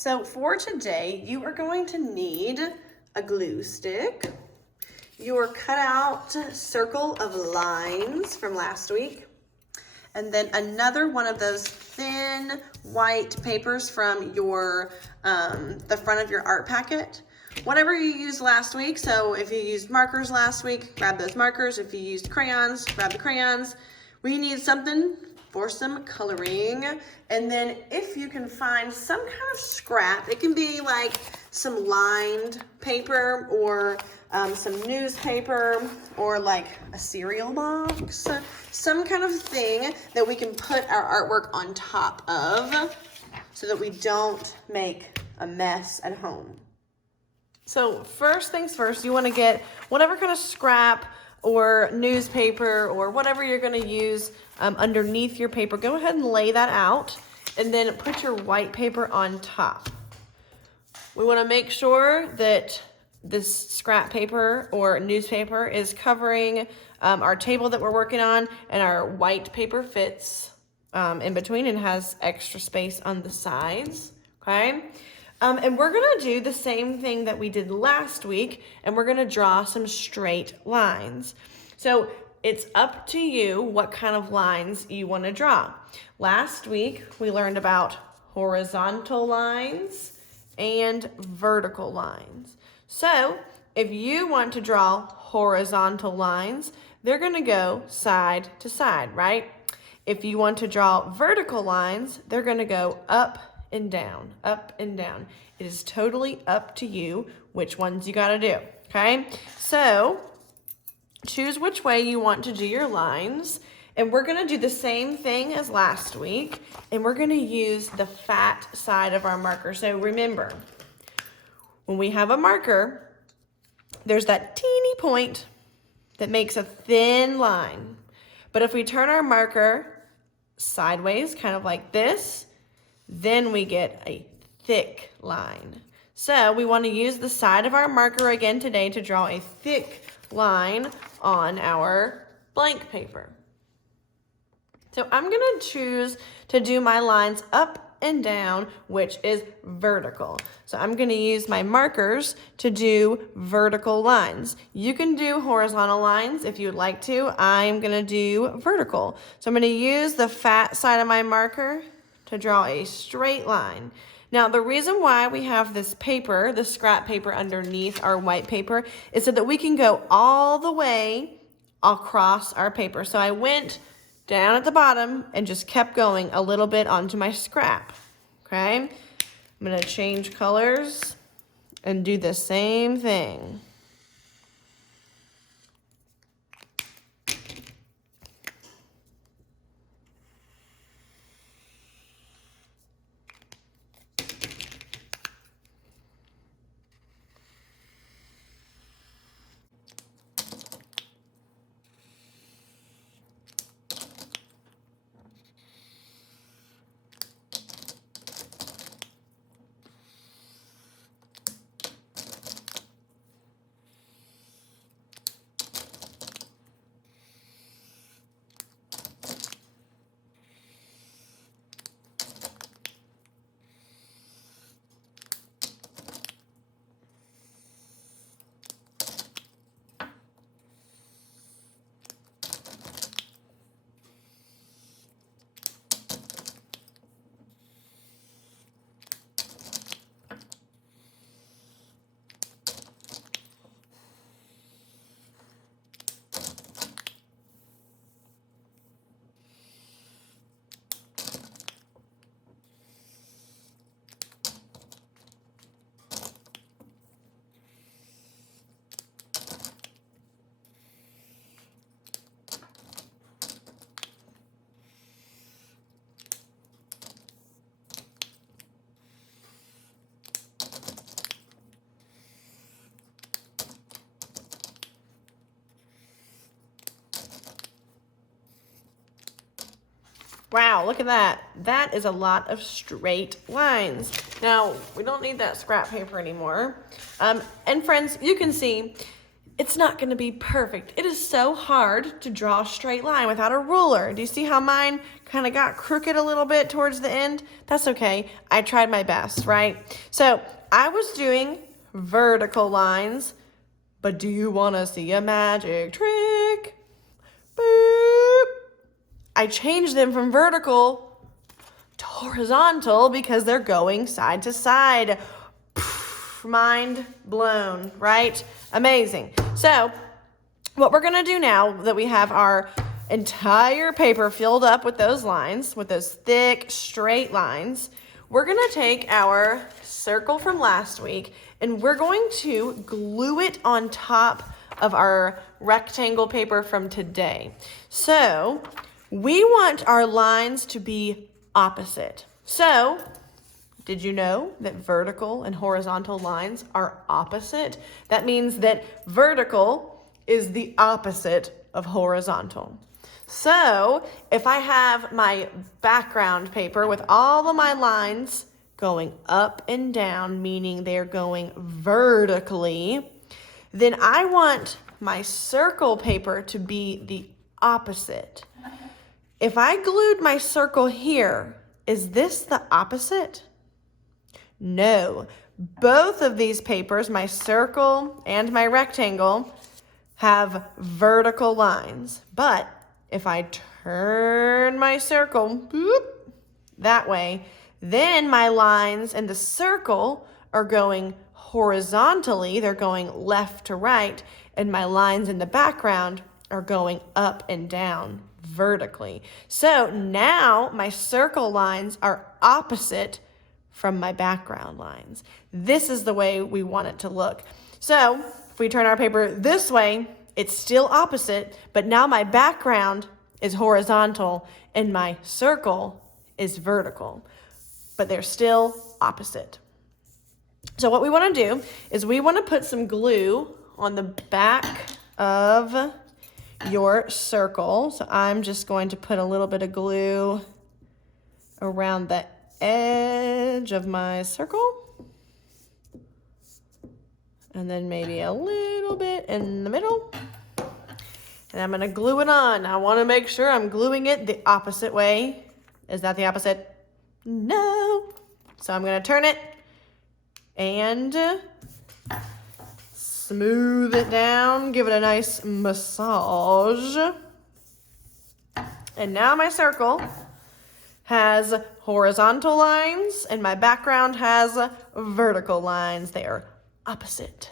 So for today, you are going to need a glue stick, your cutout circle of lines from last week, and then another one of those thin white papers from your the front of your art packet. Whatever you used last week. So if you used markers last week, grab those markers. If you used crayons, grab the crayons. We need something for some coloring. And then if you can find some kind of scrap, it can be like some lined paper or some newspaper or like a cereal box, some kind of thing that we can put our artwork on top of so that we don't make a mess at home. So first things first, you want to get whatever kind of scrap or newspaper or whatever you're going to use underneath your paper. Go ahead and lay that out and then put your white paper on top. We want to make sure that this scrap paper or newspaper is covering our table that we're working on, and our white paper fits in between and has extra space on the sides, okay? And we're gonna do the same thing that we did last week, and we're gonna draw some straight lines. So it's up to you what kind of lines you wanna draw. Last week, we learned about horizontal lines and vertical lines. So if you want to draw horizontal lines, they're gonna go side to side, right? If you want to draw vertical lines, they're gonna go up and down, up and down. It is totally up to you which ones you gotta do, okay? So choose which way you want to do your lines, and we're gonna do the same thing as last week, and we're gonna use the fat side of our marker. So remember, when we have a marker, there's that teeny point that makes a thin line. But if we turn our marker sideways, kind of like this, then we get a thick line. So we want to use the side of our marker again today to draw a thick line on our blank paper. So I'm going to choose to do my lines up and down, which is vertical. So I'm going to use my markers to do vertical lines. You can do horizontal lines if you would like to. I'm going to do vertical. So I'm going to use the fat side of my marker to draw a straight line. Now, the reason why we have this paper, the scrap paper underneath our white paper, is so that we can go all the way across our paper. So I went down at the bottom and just kept going a little bit onto my scrap, okay? I'm gonna change colors and do the same thing. Wow, look at that. That is a lot of straight lines. Now, we don't need that scrap paper anymore. And friends, you can see it's not going to be perfect. It is so hard to draw a straight line without a ruler. Do you see how mine kind of got crooked a little bit towards the end? That's okay. I tried my best, right? So I was doing vertical lines, but do you want to see a magic trick? Boop. I changed them from vertical to horizontal because they're going side to side. Mind blown, right? Amazing. So what we're going to do now that we have our entire paper filled up with those lines, with those thick, straight lines, we're going to take our circle from last week and we're going to glue it on top of our rectangle paper from today. So we want our lines to be opposite. So did you know that vertical and horizontal lines are opposite? That means that vertical is the opposite of horizontal. So if I have my background paper with all of my lines going up and down, meaning they're going vertically, then I want my circle paper to be the opposite. If I glued my circle here, is this the opposite? No, both of these papers, my circle and my rectangle, have vertical lines. But if I turn my circle boop, that way, then my lines in the circle are going horizontally. They're going left to right, and my lines in the background are going up and down vertically. So now my circle lines are opposite from my background lines. This is the way we want it to look. So if we turn our paper this way, it's still opposite, but now my background is horizontal and my circle is vertical, but they're still opposite. So what we want to do is we want to put some glue on the back of your circle. So I'm just going to put a little bit of glue around the edge of my circle, and then maybe a little bit in the middle, and I'm going to glue it on. I want to make sure I'm gluing it the opposite way. Is that the opposite? No. So I'm going to turn it and smooth it down, give it a nice massage, and now my circle has horizontal lines and my background has vertical lines. They are opposite.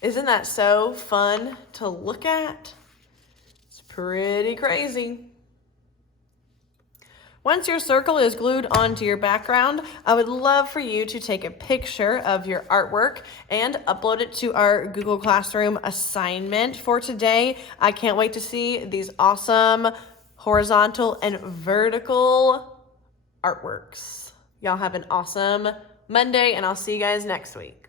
Isn't that so fun to look at? It's pretty crazy. Once your circle is glued onto your background, I would love for you to take a picture of your artwork and upload it to our Google Classroom assignment for today. I can't wait to see these awesome horizontal and vertical artworks. Y'all have an awesome Monday, and I'll see you guys next week.